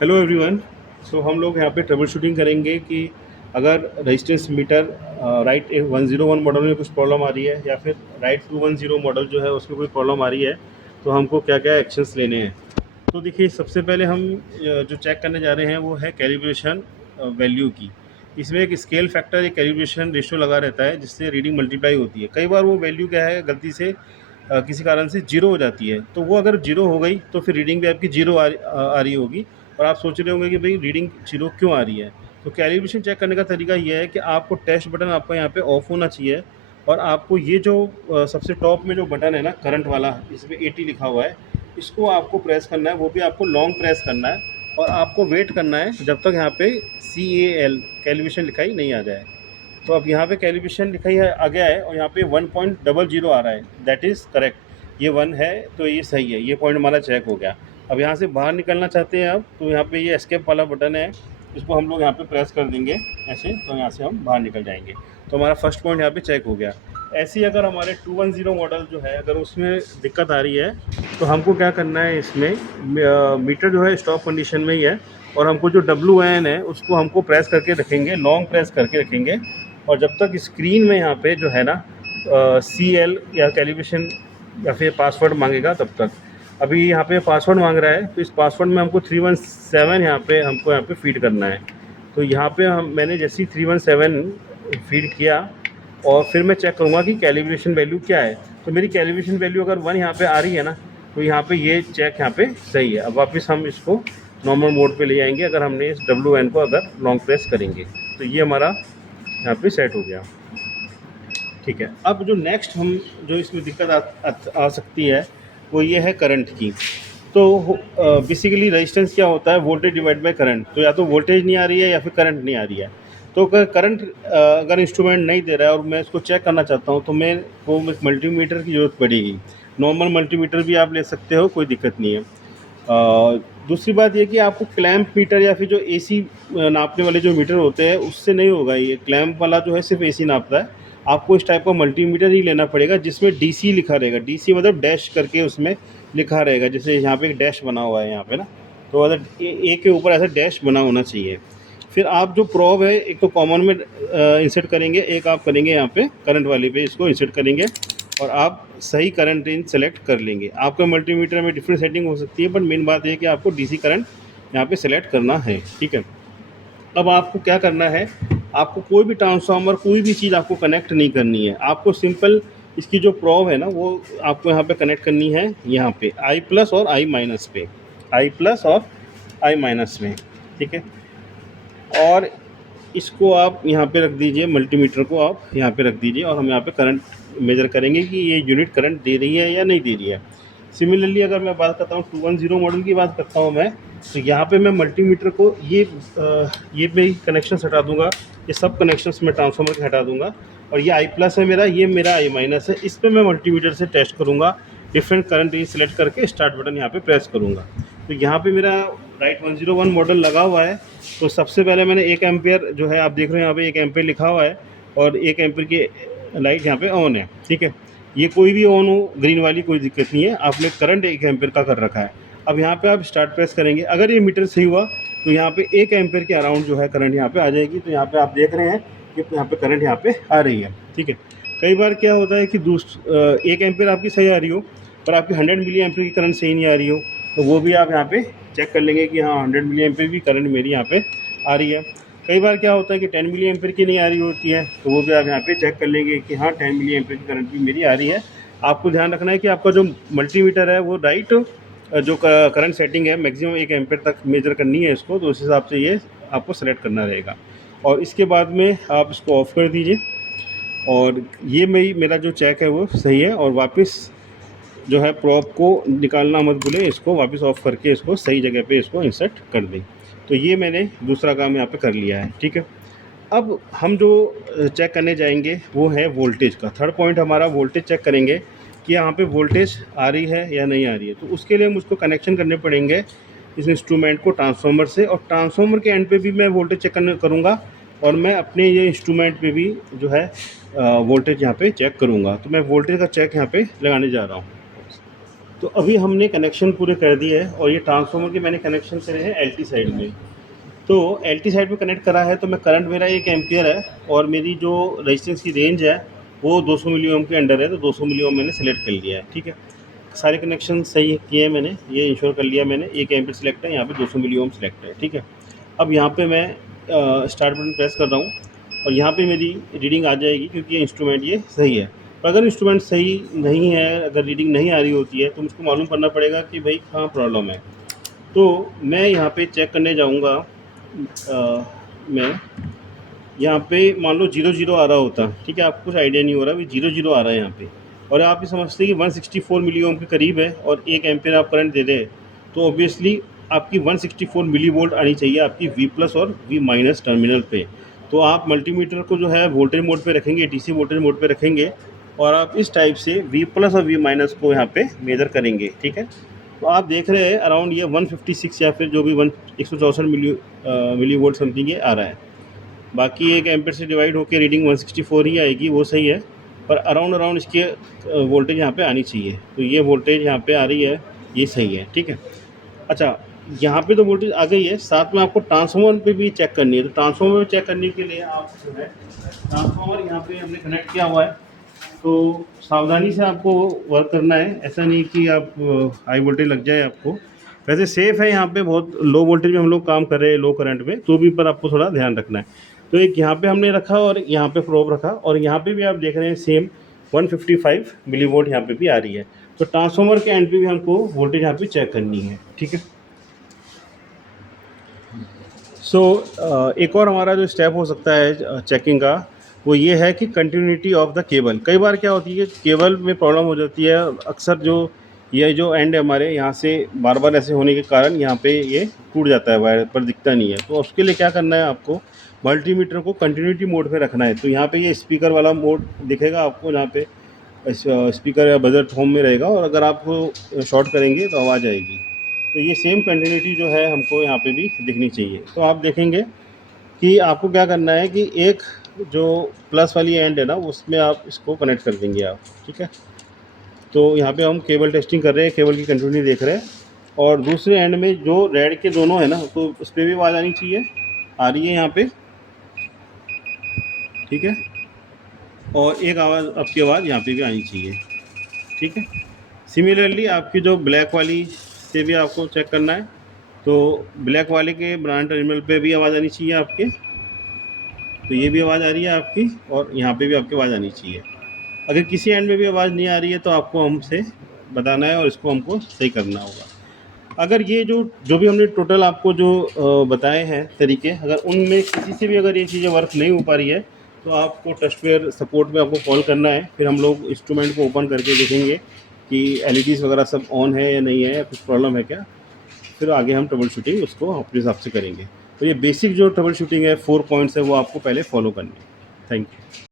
Hello everyone. हम लोग यहाँ पे ट्रबल शूटिंग करेंगे कि अगर रेजिस्टेंस मीटर राइट 101 मॉडल में कुछ प्रॉब्लम आ रही है या फिर राइट 210 मॉडल जो है उसमें कोई प्रॉब्लम आ रही है, तो हमको क्या क्या एक्शंस लेने हैं। तो देखिए, सबसे पहले हम जो चेक करने जा रहे हैं वो है कैलिब्रेशन वैल्यू की। इसमें एक स्केल फैक्टर, एक कैलिब्रेशन रेशियो लगा रहता है जिससे रीडिंग मल्टीप्लाई होती है। कई बार वो वैल्यू क्या है, गलती से किसी कारण से जीरो हो जाती है, तो वो अगर जीरो हो गई तो फिर रीडिंग भी आपकी जीरो आ रही होगी। और आप सोच रहे होंगे कि भाई रीडिंग जीरो क्यों आ रही है। तो कैलिब्रेशन चेक करने का तरीका ये है कि आपको टेस्ट बटन आपका यहाँ पे ऑफ होना चाहिए, और आपको ये जो सबसे टॉप में जो बटन है ना, करंट वाला, इसमें 80 लिखा हुआ है, इसको आपको प्रेस करना है। वो भी आपको लॉन्ग प्रेस करना है, और आपको वेट करना है जब तक यहाँ पे CAL कैलिब्रेशन लिखाई नहीं आ जाए। तो अब यहाँ पे कैलिब्रेशन लिखा ही है, आ गया है, और यहाँ पे 1.00 आ रहा है, दैट इज़ करेक्ट। ये 1 है तो ये सही है, ये पॉइंट हमारा चेक हो गया। अब यहाँ से बाहर निकलना चाहते हैं आप, तो यहाँ पे ये एस्केप वाला बटन है, इसको हम लोग यहाँ पे प्रेस कर देंगे ऐसे, तो यहाँ से हम बाहर निकल जाएंगे। तो हमारा फर्स्ट पॉइंट यहाँ पे चेक हो गया। ऐसे ही अगर हमारे 210 मॉडल जो है, अगर उसमें दिक्कत आ रही है, तो हमको क्या करना है, इसमें मीटर जो है स्टॉप कंडीशन में ही है, और हमको जो WN है उसको हमको प्रेस करके रखेंगे, लॉन्ग प्रेस करके रखेंगे। और जब तक स्क्रीन में यहाँ पे जो है ना CL या कैलिब्रेशन या फिर पासवर्ड मांगेगा, तब तक। अभी यहाँ पे पासवर्ड मांग रहा है, तो इस पासवर्ड में हमको 317 यहाँ पे फीड करना है। तो यहाँ पे मैंने जैसे ही 317 फीड किया, और फिर मैं चेक करूँगा कि कैलिब्रेशन वैल्यू क्या है। तो मेरी कैलिब्रेशन वैल्यू अगर 1 यहाँ पे आ रही है ना, तो यहाँ पे ये चेक यहाँ पे सही है। अब वापस हम इसको नॉर्मल मोड पे ले जाएंगे, अगर हमने इस WN को अगर लॉन्ग प्रेस करेंगे, तो ये हमारा यहाँ पे सेट हो गया। ठीक है, अब जो नेक्स्ट हम जो इसमें दिक्कत आ सकती है, वो ये है करंट की। तो बेसिकली रेजिस्टेंस क्या होता है, वोल्टेज डिवाइड बाय करंट। तो या तो वोल्टेज नहीं आ रही है या फिर करंट नहीं आ रही है। तो अगर करंट अगर इंस्ट्रूमेंट नहीं दे रहा है और मैं इसको चेक करना चाहता हूँ, तो मैं को एक मल्टीमीटर की ज़रूरत पड़ेगी। नॉर्मल मल्टीमीटर भी आप ले सकते हो, कोई दिक्कत नहीं है। दूसरी बात ये कि आपको क्लैंप मीटर या फिर जो AC नापने वाले जो मीटर होते हैं, उससे नहीं होगा। ये क्लैंप वाला जो है सिर्फ AC नापता है। आपको इस टाइप का मल्टीमीटर ही लेना पड़ेगा जिसमें DC लिखा रहेगा। DC मतलब डैश करके उसमें लिखा रहेगा, जैसे यहाँ पे एक डैश बना हुआ है यहाँ पे ना, तो अगर ए के ऊपर ऐसा डैश बना होना चाहिए। फिर आप जो प्रोब है, एक तो कॉमन में इंसर्ट करेंगे, एक आप करेंगे यहाँ पे करंट वाले पे इसको इंसर्ट करेंगे, और आप सही करंट रेंज सेलेक्ट कर लेंगे। आपका मल्टीमीटर में डिफरेंट सेटिंग हो सकती है, बट मेन बात यह है कि आपको DC करंट यहाँ पे सेलेक्ट करना है। ठीक है, अब आपको क्या करना है, आपको कोई भी ट्रांसफार्मर, कोई भी चीज़ आपको कनेक्ट नहीं करनी है। आपको सिंपल इसकी जो प्रोब है ना, वो आपको यहाँ पे कनेक्ट करनी है, यहाँ पे I+ और I- पे, I+ और I- में। ठीक है, और इसको आप यहाँ पे रख दीजिए, मल्टीमीटर को आप यहाँ पे रख दीजिए, और हम यहाँ पे करंट मेज़र करेंगे कि ये यूनिट करंट दे रही है या नहीं दे रही है। सिमिलरली अगर मैं बात करता हूँ 210 मॉडल की बात करता हूँ मैं, तो यहाँ पे मैं मल्टीमीटर को ये मैं कनेक्शंस हटा दूँगा, ये सब कनेक्शंस मैं ट्रांसफार्मर के हटा दूँगा, और ये I+ है मेरा, ये मेरा I- है। इस पर मैं मल्टीमीटर से टेस्ट करूँगा, डिफरेंट करंट रेंज सेलेक्ट करके स्टार्ट बटन यहाँ पे प्रेस करूँगा। तो यहाँ पे मेरा राइट 101 मॉडल लगा हुआ है। तो सबसे पहले मैंने 1 एम्पेयर जो है, आप देख रहे हैं यहाँ पे 1 एम्पेयर लिखा हुआ है, और 1 एम्पेयर की लाइट यहाँ पे ऑन है। ठीक है, ये कोई भी ऑन हो, ग्रीन वाली, कोई दिक्कत नहीं है। आपने करंट 1 एम्पेयर का कर रखा है। अब यहाँ पे आप स्टार्ट प्रेस करेंगे, अगर ये मीटर सही हुआ तो यहाँ पे 1 एम्पेयर के अराउंड जो है करंट यहाँ पे आ जाएगी। तो यहाँ पे आप देख रहे हैं कि यहाँ पे करंट यहाँ पे आ रही है। ठीक है, कई बार क्या होता है कि 1 एम्पेयर आपकी सही आ रही हो, पर आपकी 100 मिली एम्पेयर की करंट सही नहीं आ रही हो, तो वो भी आप यहाँ पे चेक कर लेंगे कि हाँ 100 मिली एम्पेयर की करंट मेरी यहाँ पे आ रही है। कई बार क्या होता है कि 10 मिली एम्पेयर की नहीं आ रही होती है, तो वो भी आप यहाँ पे चेक कर लेंगे कि हाँ 10 मिली एम्पेयर की करंट भी मेरी आ रही है। आपको ध्यान रखना है कि आपका जो मल्टीमीटर है वो राइट जो करंट सेटिंग है, मैक्सिमम 1 एम्पेयर तक मेजर करनी है इसको, तो उस हिसाब से ये आपको सेलेक्ट करना रहेगा। और इसके बाद में आप इसको ऑफ़ कर दीजिए, और ये मेरा जो चेक है वो सही है। और वापस जो है प्रोब को निकालना मत भूलें, इसको वापस ऑफ़ करके इसको सही जगह पे इसको इंसर्ट कर दें। तो ये मैंने दूसरा काम यहाँ पे कर लिया है। ठीक है, अब हम जो चेक करने जाएंगे वो है वोल्टेज का। थर्ड पॉइंट हमारा वोल्टेज चेक करेंगे कि यहाँ पे वोल्टेज आ रही है या नहीं आ रही है। तो उसके लिए मुझको कनेक्शन करने पड़ेंगे इस इंस्ट्रूमेंट को ट्रांसफार्मर से, और ट्रांसफार्मर के एंड पे भी मैं वोल्टेज चेक करूँगा, और मैं अपने ये इंस्ट्रूमेंट पे भी जो है वोल्टेज यहाँ पे चेक करूँगा। तो मैं वोल्टेज का चेक यहाँ पे लगाने जा रहा हूँ। तो अभी हमने कनेक्शन पूरे कर दिए हैं और ये ट्रांसफार्मर के मैंने कनेक्शन करे हैं एलटी साइड में। तो एलटी साइड में कनेक्ट करा है तो मैं करंट मेरा 1 एम्पियर है और मेरी जो रेजिस्टेंस की रेंज है वो 200 मिली ओम के अंडर है, तो 200 मिली ओम मैंने सेलेक्ट कर लिया है। ठीक है, सारे कनेक्शन सही किए हैं मैंने, ये इंश्योर कर लिया मैंने। 1 एम्पियर सिलेक्ट है, यहाँ पे 200 मिली ओम सिलेक्ट है। ठीक है, अब यहाँ पे मैं स्टार्ट बटन प्रेस कर रहा हूँ और यहाँ पे मेरी रीडिंग आ जाएगी क्योंकि ये इंस्ट्रूमेंट ये सही है। पर अगर इंस्ट्रूमेंट सही नहीं है, अगर रीडिंग नहीं आ रही होती है तो मुझको मालूम करना पड़ेगा कि भाई कहाँ प्रॉब्लम है। तो मैं यहाँ पे चेक करने जाऊँगा। मैं यहाँ पे मान लो 0 आ रहा होता, ठीक है, आपको कुछ आइडिया नहीं हो रहा, अभी 0 आ रहा है यहाँ पे, और आप ये समझते हैं कि 164 मिली ओम के करीब है और 1 एम्पियर आप करंट दे रहे हैं, तो ऑब्वियसली आपकी 164 मिली वोल्ट आनी चाहिए आपकी V प्लस और V माइनस टर्मिनल पे। तो आप मल्टीमीटर को जो है वोल्टेज मोड पे रखेंगे, DC वोल्टेज मोड पे रखेंगे और आप इस टाइप से V प्लस और V माइनस को यहाँ पे मेजर करेंगे। ठीक है, तो आप देख रहे हैं अराउंड ये 156 या फिर जो भी 164 मिली वोल्ट समथिंग ये आ रहा है। बाकी 1 एम्पियर से डिवाइड होकर रीडिंग 164 ही आएगी, वो सही है, पर अराउंड इसके वोल्टेज यहाँ पे आनी चाहिए। तो ये वोल्टेज यहाँ पे आ रही है, ये सही है। ठीक है, अच्छा, यहाँ पे तो वोल्टेज आ गई है, साथ में आपको ट्रांसफार्मर पे भी चेक करनी है। तो ट्रांसफार्मर पे चेक करने के लिए आप जो है ट्रांसफार्मर यहाँ पे हमने कनेक्ट किया हुआ है, तो सावधानी से आपको वर्क करना है, ऐसा नहीं कि आप हाई वोल्टेज लग जाए आपको। वैसे सेफ़ है, यहाँ पे बहुत लो वोल्टेज में हम लोग काम कर रहे हैं, लो करंट में, तो भी पर आपको थोड़ा ध्यान रखना है। तो एक यहाँ पे हमने रखा और यहाँ पे प्रोब रखा और यहाँ पे भी आप देख रहे हैं सेम 155 मिली वोल्ट यहाँ पे भी आ रही है। तो ट्रांसफार्मर के एंड पे भी हमको वोल्टेज यहाँ पे चेक करनी है। ठीक है, एक और हमारा जो स्टेप हो सकता है चेकिंग का, वो ये है कि कंटिन्यूटी ऑफ द केबल। कई बार क्या होती है, केबल में प्रॉब्लम हो जाती है, अक्सर ये जो एंड है हमारे यहाँ से बार बार ऐसे होने के कारण यहाँ पे ये टूट जाता है, वायर पर दिखता नहीं है। तो उसके लिए क्या करना है, आपको मल्टीमीटर को कंटिन्यूटी मोड पे रखना है। तो यहाँ पे ये स्पीकर वाला मोड दिखेगा आपको, जहाँ पे स्पीकर या बजर होम में रहेगा, और अगर आप शॉर्ट करेंगे तो आवाज़ आएगी। तो ये सेम कंटिन्यूटी जो है हमको यहाँ पे भी दिखनी चाहिए। तो आप देखेंगे कि आपको क्या करना है कि एक जो प्लस वाली एंड है ना, उसमें आप इसको कनेक्ट कर देंगे आप। ठीक है, तो यहाँ पे हम केबल टेस्टिंग कर रहे हैं, केबल की कंटिन्यूटी देख रहे हैं, और दूसरे एंड में जो रेड के दोनों है ना, तो उस पर भी आवाज़ आनी चाहिए, आ रही है यहाँ पे। ठीक है, और एक आवाज़ आपकी आवाज़ यहाँ पे भी आनी चाहिए। ठीक है, सिमिलरली आपकी जो ब्लैक वाली से भी आपको चेक करना है, तो ब्लैक वाले के ब्रांड टर्मिनल पे भी आवाज़ आनी चाहिए आपके। तो ये भी आवाज़ आ रही है आपकी और यहाँ पे भी आपकी आवाज़ आनी चाहिए। अगर किसी एंड में भी आवाज़ नहीं आ रही है तो आपको हमसे बताना है और इसको हमको सही करना होगा। अगर ये जो भी हमने टोटल आपको जो बताए हैं तरीके, अगर उनमें किसी से भी अगर ये चीज़ें वर्क नहीं हो पा रही है तो आपको टचवेयर सपोर्ट में आपको कॉल करना है। फिर हम लोग इंस्ट्रूमेंट को ओपन करके देखेंगे कि LEDs वगैरह सब ऑन है या नहीं है, कुछ प्रॉब्लम है क्या, फिर आगे हम ट्रबल शूटिंग उसको अपने हिसाब से करेंगे। तो ये बेसिक जो ट्रबल शूटिंग है 4 पॉइंट्स है वो आपको पहले फॉलो करनी है। Thank you.